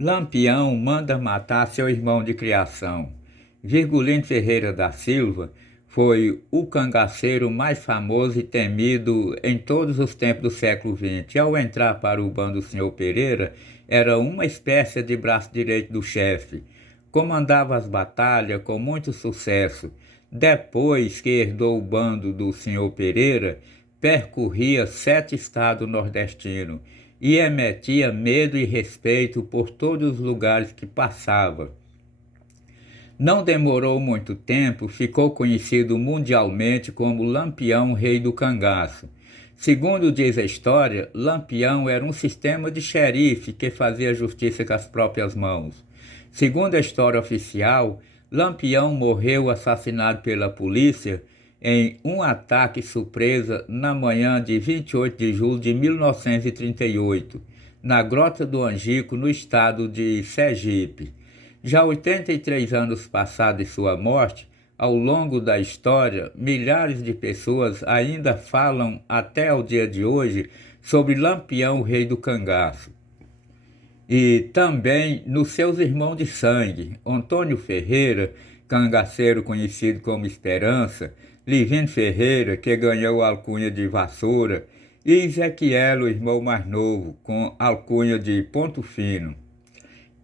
Lampião manda matar seu irmão de criação. Virgulino Ferreira da Silva foi o cangaceiro mais famoso e temido em todos os tempos do século XX. Ao entrar para o bando do senhor Pereira, era uma espécie de braço direito do chefe. Comandava as batalhas com muito sucesso. Depois que herdou o bando do senhor Pereira, percorria 7 estados nordestinos e emetia medo e respeito por todos os lugares que passava. Não demorou muito tempo, ficou conhecido mundialmente como Lampião, rei do cangaço. Segundo diz a história, Lampião era um sistema de xerife que fazia justiça com as próprias mãos. Segundo a história oficial, Lampião morreu assassinado pela polícia em um ataque surpresa na manhã de 28 de julho de 1938, na Grota do Angico, no estado de Sergipe. Já 83 anos passados de sua morte, ao longo da história, milhares de pessoas ainda falam até o dia de hoje sobre Lampião, o rei do cangaço. E também nos seus irmãos de sangue, Antônio Ferreira, cangaceiro conhecido como Esperança, Livino Ferreira, que ganhou a alcunha de Vassoura, e Ezequiel, o irmão mais novo, com alcunha de Ponto Fino.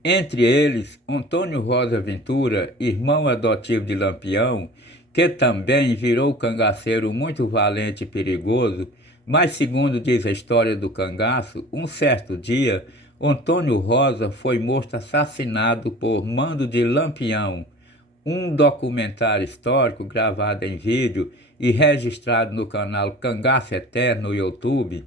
Entre eles, Antônio Rosa Ventura, irmão adotivo de Lampião, que também virou cangaceiro muito valente e perigoso, mas segundo diz a história do cangaço, um certo dia, Antônio Rosa foi morto assassinado por mando de Lampião. Um documentário histórico gravado em vídeo e registrado no canal Cangaço Eterno no YouTube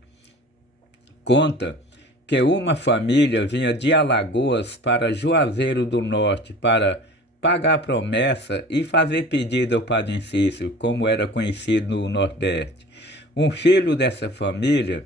conta que uma família vinha de Alagoas para Juazeiro do Norte para pagar promessa e fazer pedido ao Padre Cícero, como era conhecido no Nordeste. Um filho dessa família,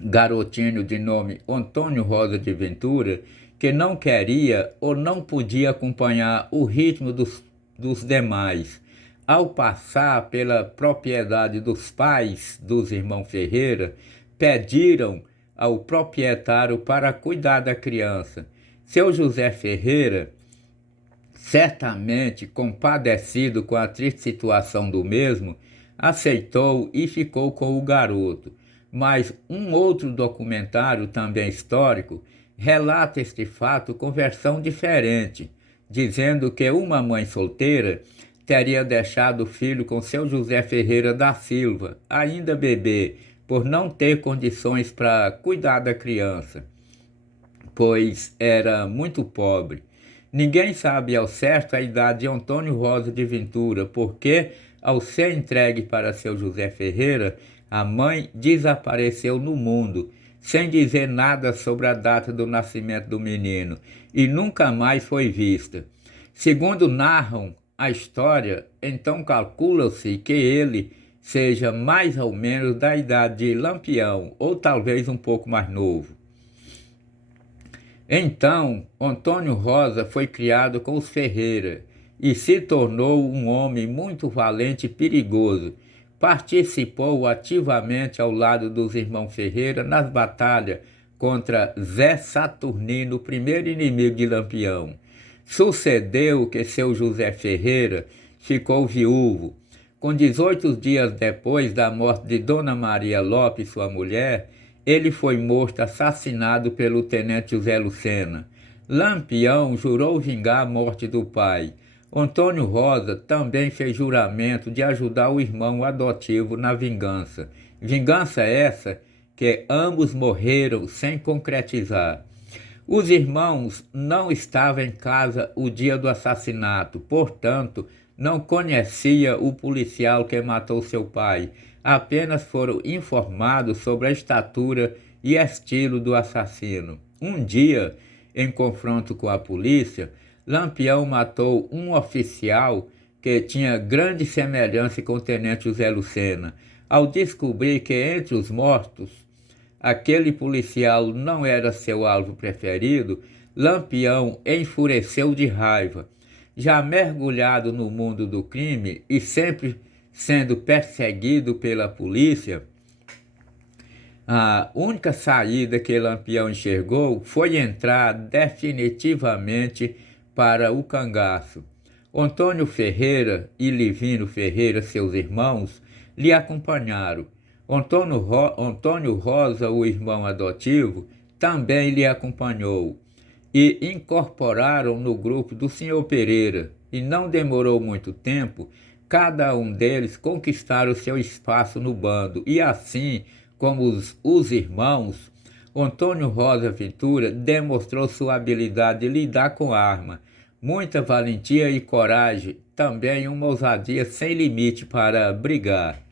garotinho de nome Antônio Rosa de Ventura, que não queria ou não podia acompanhar o ritmo dos demais. Ao passar pela propriedade dos pais dos irmãos Ferreira, pediram ao proprietário para cuidar da criança. Seu José Ferreira, certamente compadecido com a triste situação do mesmo, aceitou e ficou com o garoto. Mas um outro documentário, também histórico, relata este fato com versão diferente, dizendo que uma mãe solteira teria deixado o filho com seu José Ferreira da Silva, ainda bebê, por não ter condições para cuidar da criança, pois era muito pobre. Ninguém sabe ao certo a idade de Antônio Rosa de Ventura, porque, ao ser entregue para seu José Ferreira, a mãe desapareceu no mundo, sem dizer nada sobre a data do nascimento do menino, e nunca mais foi vista. Segundo narram a história, então calcula-se que ele seja mais ou menos da idade de Lampião, ou talvez um pouco mais novo. Então, Antônio Rosa foi criado com os Ferreira e se tornou um homem muito valente e perigoso. Participou ativamente ao lado dos irmãos Ferreira nas batalhas contra Zé Saturnino, o primeiro inimigo de Lampião. Sucedeu que seu José Ferreira ficou viúvo. Com 18 dias depois da morte de Dona Maria Lopes, sua mulher, ele foi morto, assassinado pelo tenente José Lucena. Lampião jurou vingar a morte do pai. Antônio Rosa também fez juramento de ajudar o irmão adotivo na vingança. Vingança essa que ambos morreram sem concretizar. Os irmãos não estavam em casa o dia do assassinato, portanto, não conhecia o policial que matou seu pai. Apenas foram informados sobre a estatura e estilo do assassino. Um dia, em confronto com a polícia, Lampião matou um oficial que tinha grande semelhança com o tenente José Lucena. Ao descobrir que entre os mortos, aquele policial não era seu alvo preferido, Lampião enfureceu de raiva. Já mergulhado no mundo do crime e sempre sendo perseguido pela polícia, A única saída que Lampião enxergou foi entrar definitivamente para o cangaço. Antônio Ferreira e Livino Ferreira, seus irmãos, lhe acompanharam. Antônio Rosa, o irmão adotivo, também lhe acompanhou e incorporaram no grupo do Sr. Pereira, e não demorou muito tempo, cada um deles conquistaram seu espaço no bando, e assim como os irmãos, Antônio Rosa Ventura demonstrou sua habilidade de lidar com arma, muita valentia e coragem, também uma ousadia sem limite para brigar.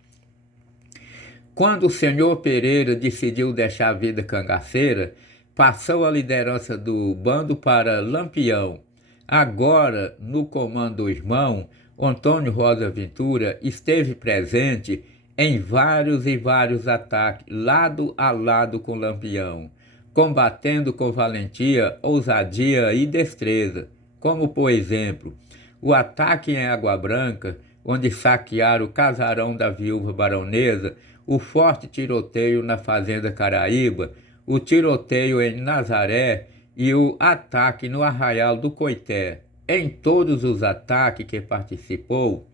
Quando o senhor Pereira decidiu deixar a vida cangaceira, passou a liderança do bando para Lampião. Agora, no comando do irmão, Antônio Rosa Ventura esteve presente em vários ataques, lado a lado com Lampião, combatendo com valentia, ousadia e destreza, como, por exemplo, o ataque em Água Branca, onde saquearam o casarão da viúva baronesa, o forte tiroteio na fazenda Caraíba, o tiroteio em Nazaré e o ataque no Arraial do Coité. Em todos os ataques que participou,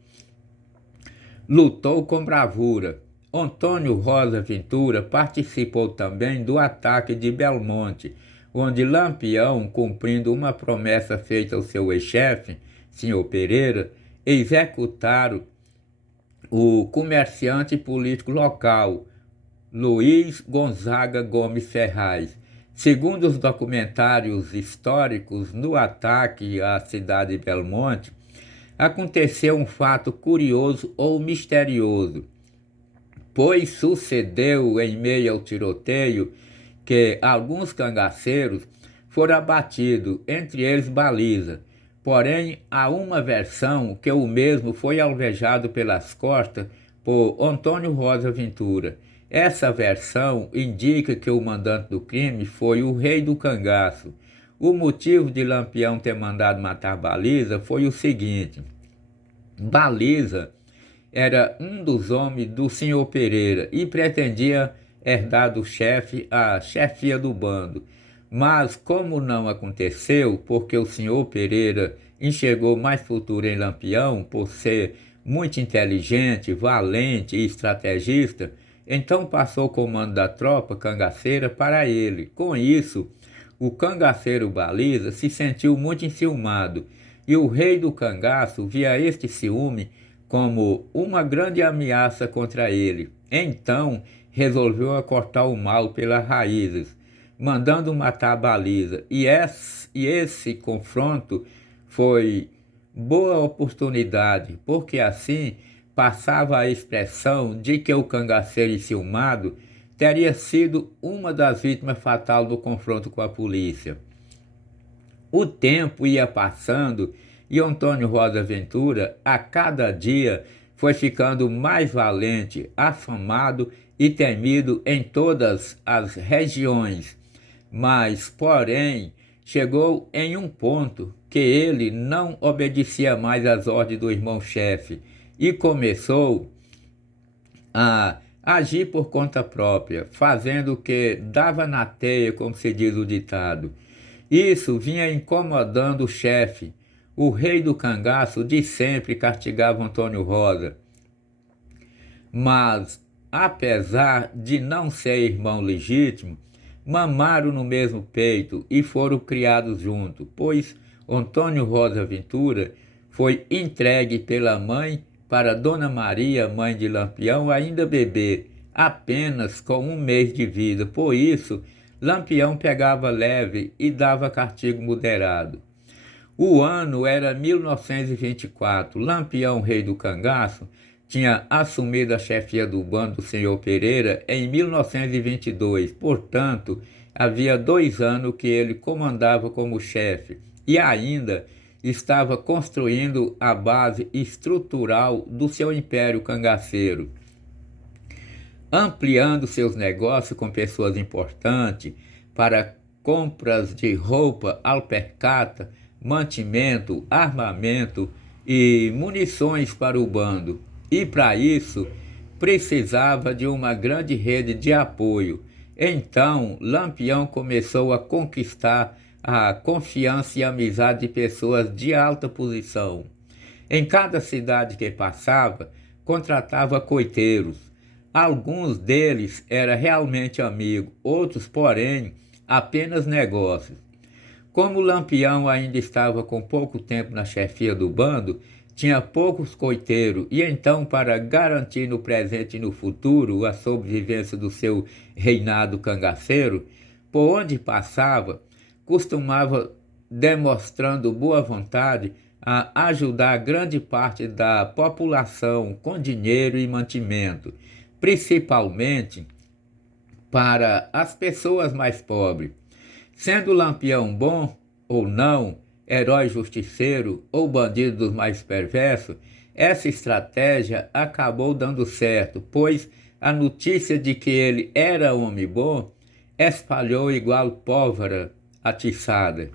lutou com bravura. Antônio Rosa Ventura participou também do ataque de Belmonte, onde Lampião, cumprindo uma promessa feita ao seu ex-chefe, Sr. Pereira, executaram o comerciante político local, Luiz Gonzaga Gomes Ferraz. Segundo os documentários históricos, no ataque à cidade de Belmonte, aconteceu um fato curioso ou misterioso, pois sucedeu em meio ao tiroteio que alguns cangaceiros foram abatidos, entre eles Baliza. Porém, há uma versão que o mesmo foi alvejado pelas costas por Antônio Rosa Ventura. Essa versão indica que o mandante do crime foi o rei do cangaço. O motivo de Lampião ter mandado matar Baliza foi o seguinte: Baliza era um dos homens do senhor Pereira e pretendia herdar do chefe a chefia do bando. Mas como não aconteceu, porque o senhor Pereira enxergou mais futuro em Lampião por ser muito inteligente, valente e estrategista, então passou o comando da tropa cangaceira para ele. Com isso, o cangaceiro Baliza se sentiu muito enciumado, e o rei do cangaço via este ciúme como uma grande ameaça contra ele. Então, resolveu cortar o mal pelas raízes, mandando matar Baliza. E esse confronto foi boa oportunidade, porque assim passava a expressão de que o cangaceiro enciumado teria sido uma das vítimas fatais do confronto com a polícia. O tempo ia passando e Antônio Rosa Ventura, a cada dia, foi ficando mais valente, afamado e temido em todas as regiões. Mas, porém, chegou em um ponto que ele não obedecia mais às ordens do irmão-chefe e começou a agir por conta própria, fazendo o que dava na teia, como se diz o ditado. Isso vinha incomodando o chefe. O rei do cangaço de sempre castigava Antônio Rosa. Mas, apesar de não ser irmão legítimo, mamaram no mesmo peito e foram criados juntos, pois Antônio Rosa Ventura foi entregue pela mãe para Dona Maria, mãe de Lampião, ainda bebê, apenas com 1 mês de vida. Por isso, Lampião pegava leve e dava castigo moderado. O ano era 1924. Lampião, rei do cangaço, tinha assumido a chefia do bando do senhor Pereira em 1922. Portanto, havia 2 anos que ele comandava como chefe e ainda estava construindo a base estrutural do seu império cangaceiro, ampliando seus negócios com pessoas importantes para compras de roupa, alpercata, mantimento, armamento e munições para o bando. E para isso precisava de uma grande rede de apoio. Então, Lampião começou a conquistar a confiança e amizade de pessoas de alta posição. Em cada cidade que passava, contratava coiteiros. Alguns deles eram realmente amigos, outros, porém, apenas negócios. Como Lampião ainda estava com pouco tempo na chefia do bando, tinha poucos coiteiros e então, para garantir no presente e no futuro a sobrevivência do seu reinado cangaceiro, por onde passava, costumava, demonstrando boa vontade, a ajudar grande parte da população com dinheiro e mantimento, principalmente para as pessoas mais pobres. Sendo Lampião bom ou não, herói justiceiro ou bandido dos mais perversos, essa estratégia acabou dando certo, pois a notícia de que ele era homem bom espalhou igual pólvora atiçada.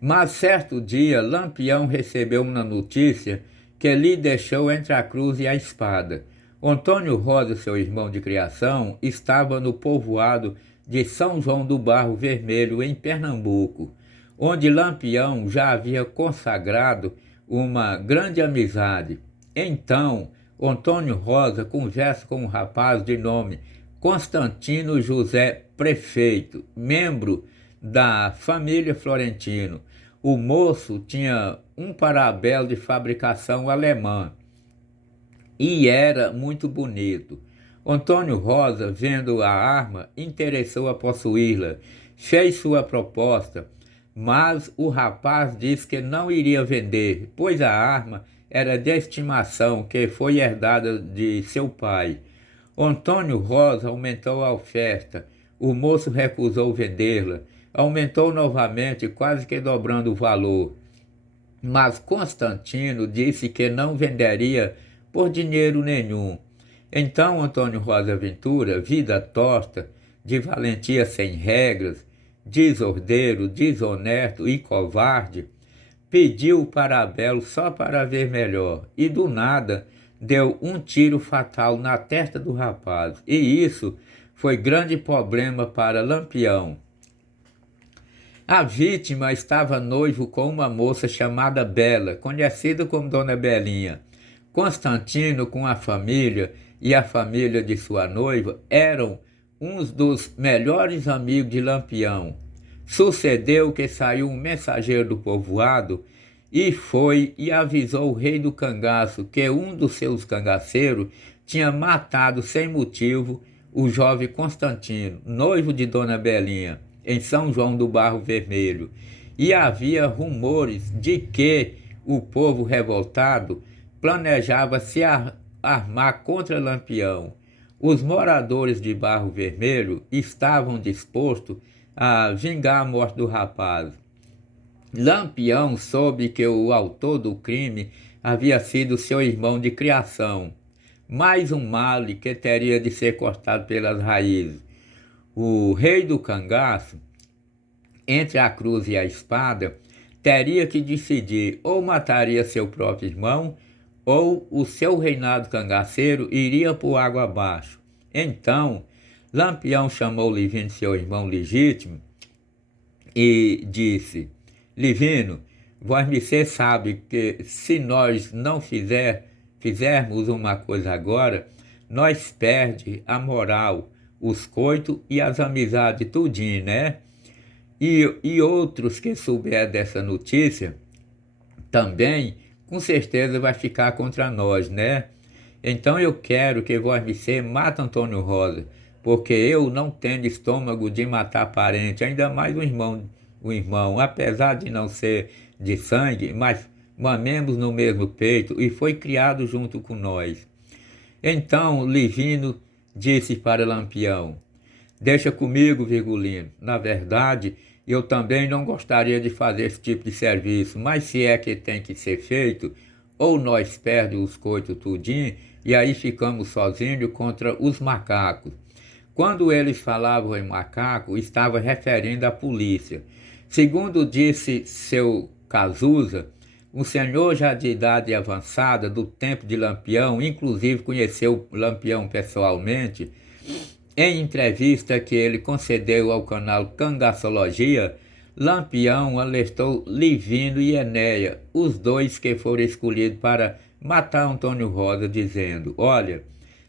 Mas certo dia, Lampião recebeu uma notícia que lhe deixou entre a cruz e a espada. Antônio Rosa, seu irmão de criação, estava no povoado de São João do Barro Vermelho, em Pernambuco, onde Lampião já havia consagrado uma grande amizade. Então, Antônio Rosa conversa com um rapaz de nome Constantino José Prefeito, membro da família Florentino. O moço tinha um parabéu de fabricação alemã e era muito bonito. Antônio Rosa, vendo a arma, interessou a possuí-la, fez sua proposta, mas o rapaz disse que não iria vender, pois a arma era de estimação que foi herdada de seu pai. Antônio Rosa aumentou a oferta, o moço recusou vendê-la, aumentou novamente, quase que dobrando o valor. Mas Constantino disse que não venderia por dinheiro nenhum. Então Antônio Rosa Ventura, vida torta, de valentia sem regras, desordeiro, desonesto e covarde, pediu o parabéu só para ver melhor e do nada deu um tiro fatal na testa do rapaz. E isso foi grande problema para Lampião. A vítima estava noivo com uma moça chamada Bela, conhecida como Dona Belinha. Constantino, com a família e a família de sua noiva, eram uns dos melhores amigos de Lampião. Sucedeu que saiu um mensageiro do povoado e foi e avisou o rei do cangaço que um dos seus cangaceiros tinha matado sem motivo o jovem Constantino, noivo de Dona Belinha, em São João do Barro Vermelho. E havia rumores de que o povo revoltado planejava se armar contra Lampião. Os moradores de Barro Vermelho estavam dispostos a vingar a morte do rapaz. Lampião soube que o autor do crime havia sido seu irmão de criação, mais um male que teria de ser cortado pelas raízes. O rei do cangaço, entre a cruz e a espada, teria que decidir: ou mataria seu próprio irmão, ou o seu reinado cangaceiro iria por água abaixo. Então, Lampião chamou Livino, seu irmão legítimo, e disse: Livino, vós-me sabe que se nós não fizermos uma coisa agora, nós perde a moral, os coitos e as amizades tudinho, né? E outros que souber dessa notícia também, com certeza vai ficar contra nós, né? Então eu quero que vós-me mata Antônio Rosa, porque eu não tenho estômago de matar parente, ainda mais o irmão, apesar de não ser de sangue, mas mamemos no mesmo peito e foi criado junto com nós. Então Livino disse para Lampião: deixa comigo, Virgulino. Na verdade, eu também não gostaria de fazer esse tipo de serviço, mas se é que tem que ser feito, ou nós perdemos os coitos tudinho, e aí ficamos sozinhos contra os macacos. Quando eles falavam em macaco, estava referindo à polícia. Segundo disse seu Cazuza, um senhor já de idade avançada, do tempo de Lampião, inclusive conheceu Lampião pessoalmente, Em entrevista que ele concedeu ao canal Cangaçologia, Lampião alertou Livino e Enéia, os dois que foram escolhidos para matar Antônio Rosa, dizendo: olha,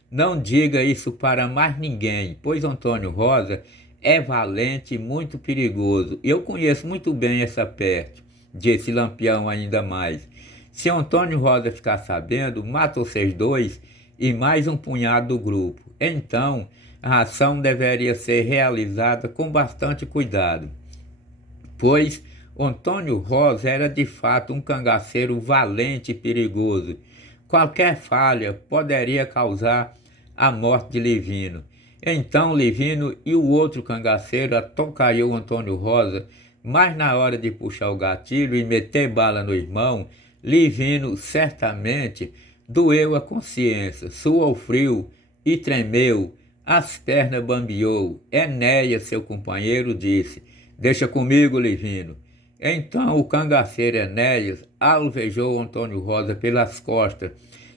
não diga isso para mais ninguém, pois Antônio Rosa é valente e muito perigoso. Eu conheço muito bem essa peste, disse Lampião ainda mais. Se Antônio Rosa ficar sabendo, mata vocês dois e mais um punhado do grupo. Então, a ação deveria ser realizada com bastante cuidado, pois Antônio Rosa era de fato um cangaceiro valente e perigoso. Qualquer falha poderia causar a morte de Livino. Então Livino e o outro cangaceiro atocariam Antônio Rosa, mas na hora de puxar o gatilho e meter bala no irmão, Livino certamente doeu a consciência, suou frio e tremeu, as pernas bambeou. Enéia, seu companheiro, disse: deixa comigo, Livino. Então o cangaceiro Enéas alvejou Antônio Rosa pelas costas,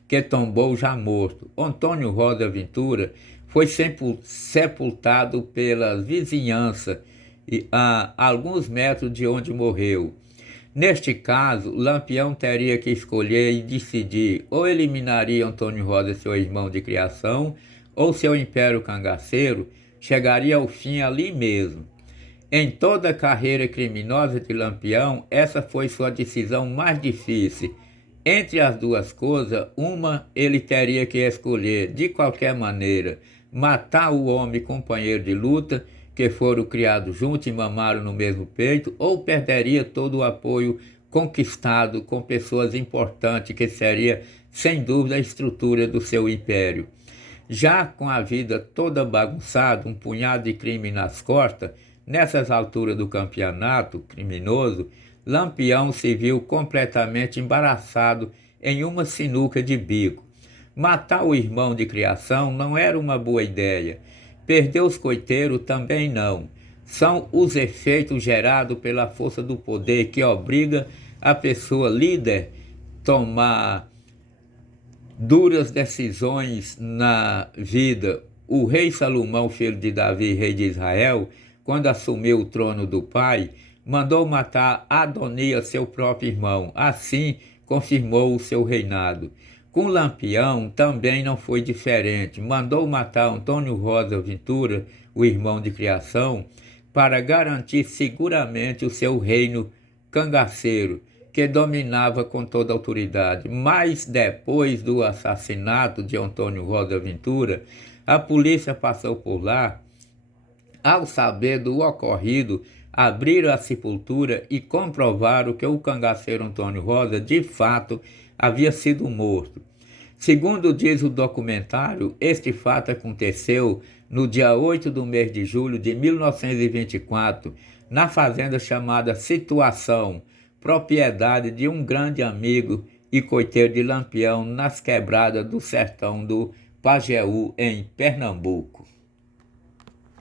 que tombou já morto. Antônio Rosa Ventura foi sepultado pela vizinhança a alguns metros de onde morreu. Neste caso, Lampião teria que escolher e decidir: ou eliminaria Antônio Rosa, seu irmão de criação, ou seu império cangaceiro chegaria ao fim ali mesmo. Em toda a carreira criminosa de Lampião, essa foi sua decisão mais difícil. Entre as duas coisas, uma ele teria que escolher, de qualquer maneira: matar o homem companheiro de luta, que foram criados juntos e mamaram no mesmo peito, ou perderia todo o apoio conquistado com pessoas importantes, que seria, sem dúvida, a estrutura do seu império. Já com a vida toda bagunçada, um punhado de crime nas costas, nessas alturas do campeonato criminoso, Lampião se viu completamente embaraçado em uma sinuca de bico. Matar o irmão de criação não era uma boa ideia. Perder os coiteiros também não. São os efeitos gerados pela força do poder que obriga a pessoa líder a tomar duras decisões na vida. O rei Salomão, filho de Davi, rei de Israel, quando assumiu o trono do pai, mandou matar Adonias, seu próprio irmão. Assim, confirmou o seu reinado. Com Lampião também não foi diferente. Mandou matar Antônio Rosa Ventura, o irmão de criação, para garantir seguramente o seu reino cangaceiro, que dominava com toda a autoridade. Mas depois do assassinato de Antônio Rosa Ventura, a polícia passou por lá. Ao saber do ocorrido, abriram a sepultura e comprovaram que o cangaceiro Antônio Rosa, de fato, havia sido morto. Segundo diz o documentário, este fato aconteceu no dia 8 do mês de julho de 1924, na fazenda chamada Situação, propriedade de um grande amigo e coiteiro de Lampião, nas quebradas do sertão do Pajeú, em Pernambuco.